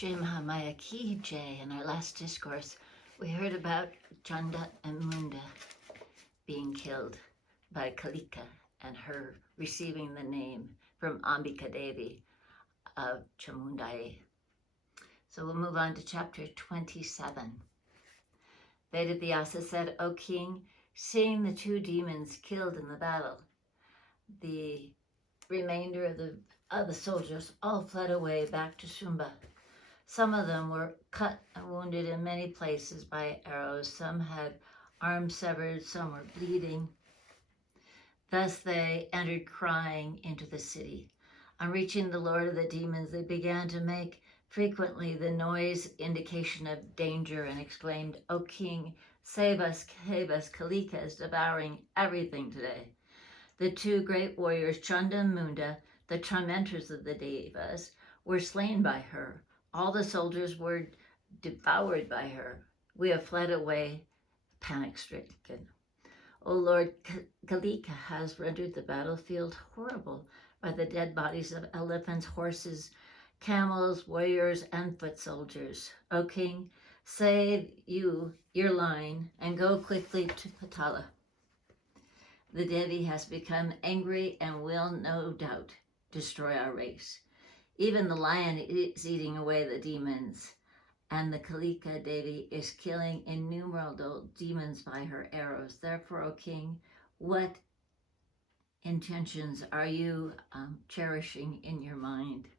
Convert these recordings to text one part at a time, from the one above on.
Jai Mahamaya Ki Jai. In our last discourse, we heard about Chanda and Munda being killed by Kalika and her receiving the name from Ambika Devi of Chamundai. So we'll move on to chapter 27. Vedavyasa said, "O king, seeing the two demons killed in the battle, the remainder of the soldiers all fled away back to Sumbha. Some of them were cut and wounded in many places by arrows. Some had arms severed, some were bleeding. Thus they entered crying into the city. On reaching the Lord of the demons, they began to make frequently the noise indication of danger and exclaimed, 'O king, save us, Kalika is devouring everything today.' The two great warriors, Chanda and Munda, the tormentors of the Devas, were slain by her. All the soldiers were devoured by her. We have fled away, panic-stricken. O Lord, Kalika has rendered the battlefield horrible by the dead bodies of elephants, horses, camels, warriors, and foot soldiers. O king, save your line and go quickly to Patala. The Devi has become angry and will no doubt destroy our race. Even the lion is eating away the demons, and the Kalika Devi is killing innumerable demons by her arrows. Therefore, O king, what intentions are you cherishing in your mind?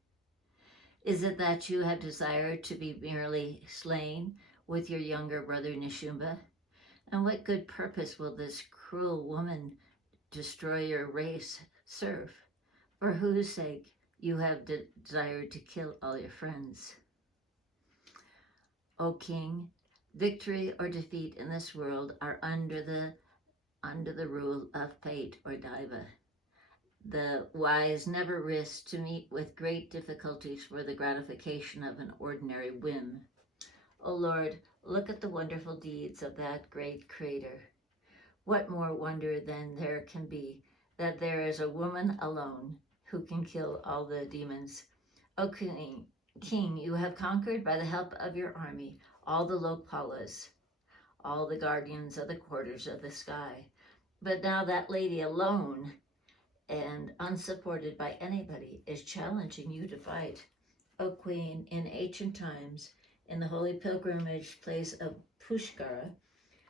Is it that you have desired to be merely slain with your younger brother Nishumba? And what good purpose will this cruel woman destroy your race serve? For whose sake you have desired to kill all your friends? O king, victory or defeat in this world are under the rule of fate or daiva. The wise never risk to meet with great difficulties for the gratification of an ordinary whim. O Lord, look at the wonderful deeds of that great Creator. What more wonder than there can be that there is a woman alone who can kill all the demons? O king, you have conquered by the help of your army all the Lopalas, all the guardians of the quarters of the sky. But now that lady alone and unsupported by anybody is challenging you to fight. O queen, in ancient times, in the holy pilgrimage place of Pushkara,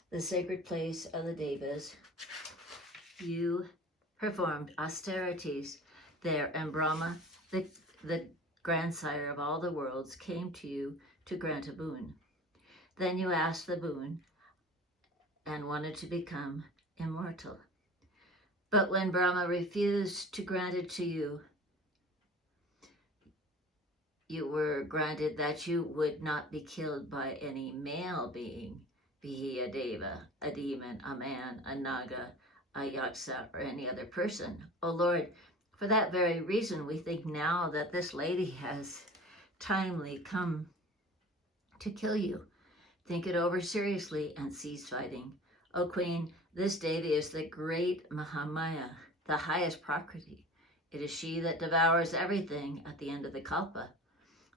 the sacred place of the Devas, you performed austerities there, and Brahma, the grandsire of all the worlds, came to you to grant a boon. Then you asked the boon and wanted to become immortal. But when Brahma refused to grant it to you, you were granted that you would not be killed by any male being, be he a deva, a demon, a man, a naga, a yaksa, or any other person. O Lord, for that very reason, we think now that this lady has timely come to kill you. Think it over seriously and cease fighting. O Queen, this Devi is the great Mahamaya, the highest Prakriti. It is she that devours everything at the end of the Kalpa.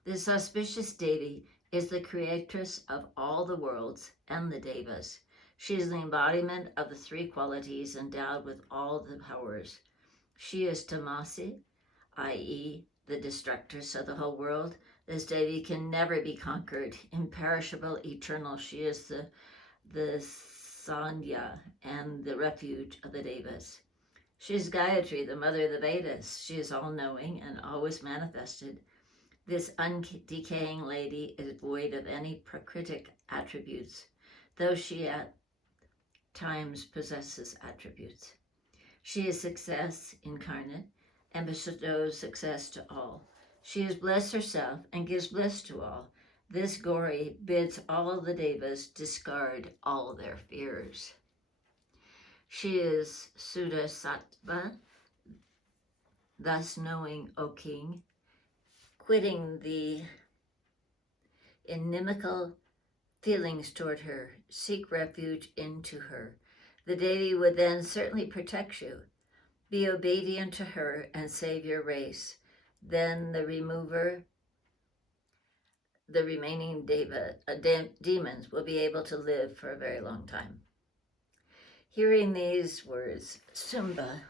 This auspicious Devi is the creatress of all the worlds and the Devas. She is the embodiment of the three qualities endowed with all the powers. She is Tamasi, i.e., the destructress of the whole world. This Devi can never be conquered, imperishable, eternal. She is the Sandhya and the refuge of the Devas. She is Gayatri, the mother of the Vedas. She is all-knowing and always manifested. This undecaying lady is void of any prakritic attributes, though she at times possesses attributes. She is success incarnate and bestows success to all. She is bliss herself and gives bliss to all. This Gauri bids all the Devas discard all their fears. She is Suddha Sattva, thus knowing, O king, quitting the inimical feelings toward her, seek refuge into her. The Devi would then certainly protect you. Be obedient to her and save your race. Then the remover the remaining demons will be able to live for a very long time. Hearing these words, Sumbha,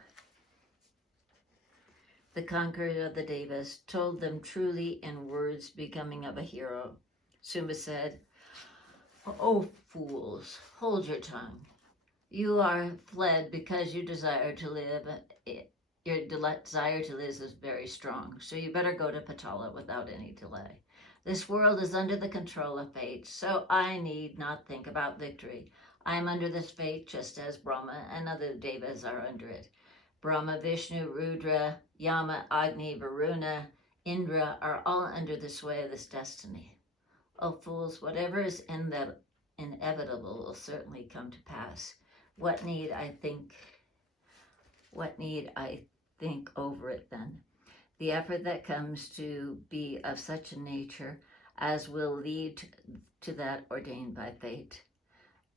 the conqueror of the Devas, told them truly in words becoming of a hero. Sumbha said, "O fools, hold your tongue. You are fled because you desire to live. Your desire to live is very strong, so you better go to Patala without any delay. This world is under the control of fate, so I need not think about victory. I am under this fate just as Brahma and other devas are under it. Brahma, Vishnu, Rudra, Yama, Agni, Varuna, Indra are all under the sway of this destiny. O fools, whatever is inevitable will certainly come to pass. What need I think over it then? The effort that comes to be of such a nature as will lead to that ordained by fate.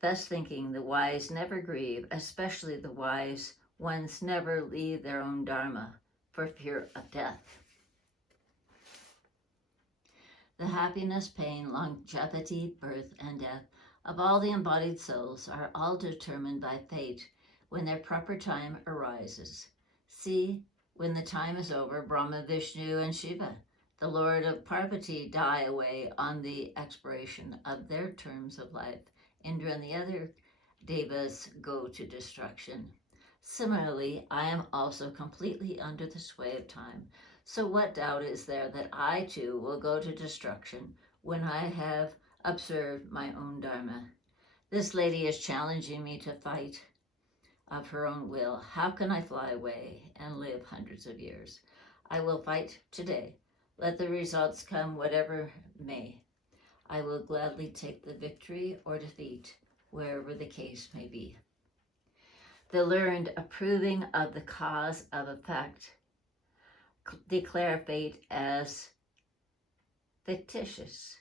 Thus thinking, the wise never grieve, especially the wise ones never leave their own dharma for fear of death. The happiness, pain, longevity, birth, and death of all the embodied souls are all determined by fate when their proper time arises. See, when the time is over, Brahma, Vishnu, and Shiva, the Lord of Parvati, die away on the expiration of their terms of life. Indra and the other devas go to destruction. Similarly, I am also completely under the sway of time. So what doubt is there that I too will go to destruction when I have observed my own dharma? This lady is challenging me to fight of her own will. How can I fly away and live hundreds of years? I will fight today. Let the results come whatever may. I will gladly take the victory or defeat, wherever the case may be. The learned, approving of the cause of effect, declare fate as fictitious.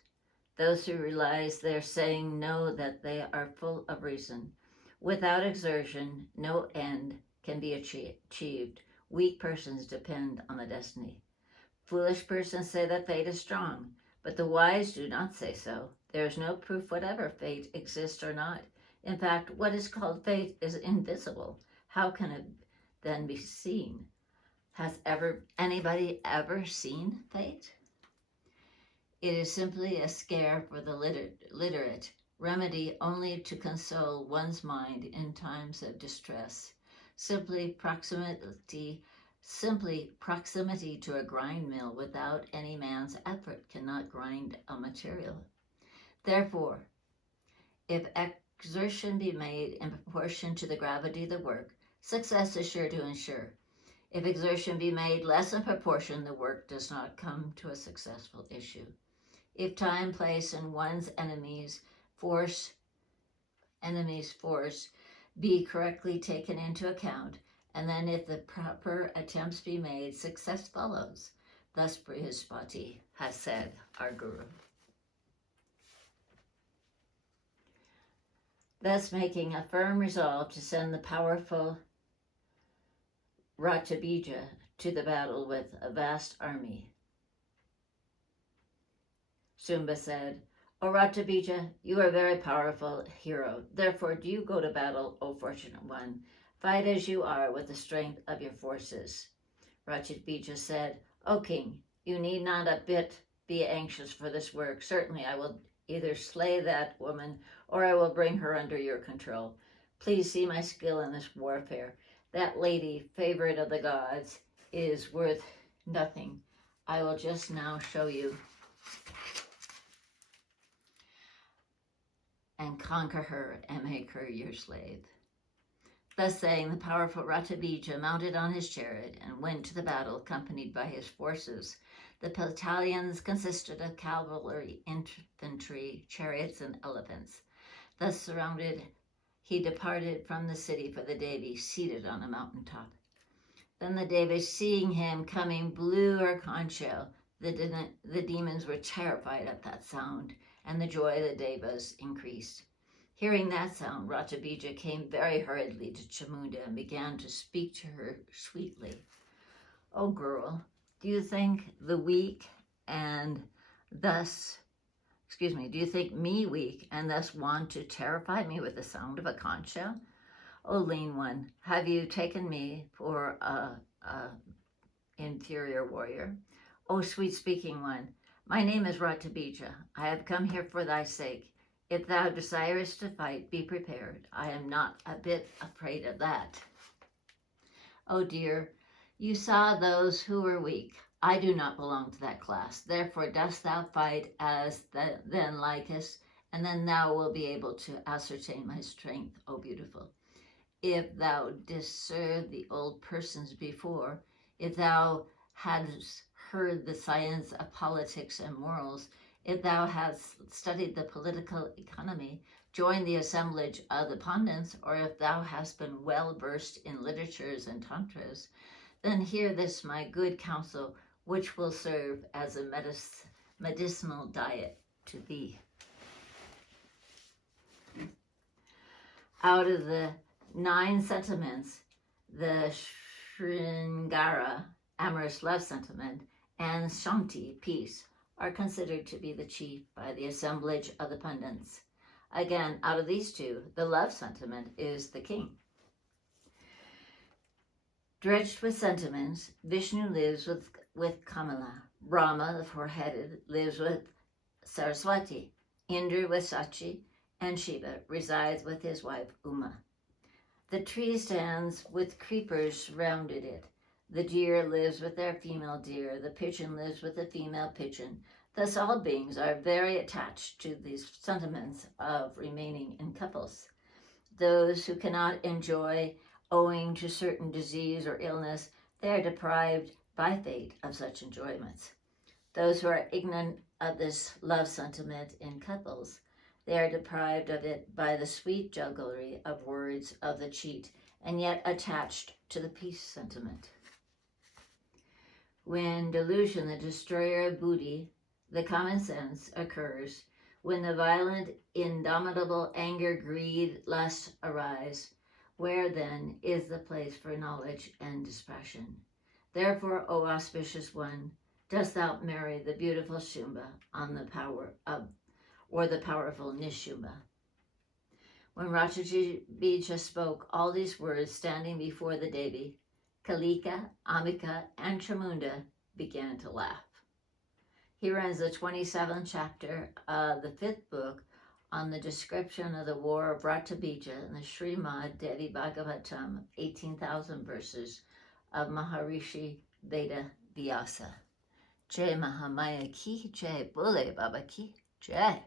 Those who realize their saying know that they are full of reason. Without exertion, no end can be achieved. Weak persons depend on the destiny. Foolish persons say that fate is strong, but the wise do not say so. There is no proof whatever fate exists or not. In fact, what is called fate is invisible. How can it then be seen? Has anybody ever seen fate? It is simply a scare for the literate, remedy only to console one's mind in times of distress. Simply proximity to a grind mill without any man's effort cannot grind a material. Therefore, if exertion be made in proportion to the gravity of the work, success is sure to ensure. If exertion be made less in proportion, the work does not come to a successful issue. If time, place, and one's enemy's force be correctly taken into account, and then if the proper attempts be made, success follows. Thus Brihaspati has said, our Guru. Thus making a firm resolve to send the powerful Ratabija to the battle with a vast army, Sumbha said, O Ratabija, you are a very powerful hero. Therefore do you go to battle, O fortunate one. Fight as you are with the strength of your forces. Ratabija said, O king, you need not a bit be anxious for this work. Certainly I will either slay that woman or I will bring her under your control. Please see my skill in this warfare. That lady, favorite of the gods, is worth nothing. I will just now show you and conquer her and make her your slave. Thus saying, the powerful Ratabija mounted on his chariot and went to the battle accompanied by his forces. The battalions consisted of cavalry, infantry, chariots, and elephants. Thus surrounded, he departed from the city for the Devi, seated on a mountaintop. Then the Devi, seeing him coming, blew her conch shell. The demons were terrified at that sound, and the joy of the Devas increased. Hearing that sound, Ratabija came very hurriedly to Chamunda and began to speak to her sweetly. O girl, do you think the weak and thus do you think me weak and thus want to terrify me with the sound of a conch shell? O lean one, have you taken me for a inferior warrior? O sweet-speaking one, my name is Ratabija. I have come here for thy sake. If thou desirest to fight, be prepared. I am not a bit afraid of that. O dear, you saw those who were weak. I do not belong to that class. Therefore dost thou fight as then likest, and then thou wilt be able to ascertain my strength, O beautiful. If thou didst serve the old persons before, if thou hadst heard the science of politics and morals, if thou hadst studied the political economy, joined the assemblage of the Pandits, or if thou hast been well versed in literatures and tantras, then hear this my good counsel, which will serve as a medicinal diet to thee. Out of the 9 sentiments, the Sringara, amorous love sentiment, and Shanti, peace, are considered to be the chief by the assemblage of the Pandits. Again, out of these 2, the love sentiment is the king. Drenched with sentiments, Vishnu lives with Kamala. Brahma, the four-headed, lives with Saraswati. Indra with Sachi, and Shiva resides with his wife Uma. The tree stands with creepers surrounded it. The deer lives with their female deer. The pigeon lives with the female pigeon. Thus all beings are very attached to these sentiments of remaining in couples. Those who cannot enjoy owing to certain disease or illness, they are deprived by fate of such enjoyments. Those who are ignorant of this love sentiment in couples, they are deprived of it by the sweet jugglery of words of the cheat, and yet attached to the peace sentiment. When delusion, the destroyer of buddhi, the common sense, occurs, when the violent, indomitable anger, greed, lust arise, where then is the place for knowledge and dispassion? Therefore, O auspicious one, dost thou marry the beautiful Sumbha on the power of or the powerful Nishumba. When Ratabija spoke all these words standing before the Devi, Kalika, Ambika, and Chamunda began to laugh. Here ends the 27th chapter of the 5th book on the description of the war of Ratabija in the Srimad Devi Bhagavatam, 18,000 verses of Maharishi Veda Vyasa. Jai Mahamaya ki, Jai Bole Baba ki, Jai.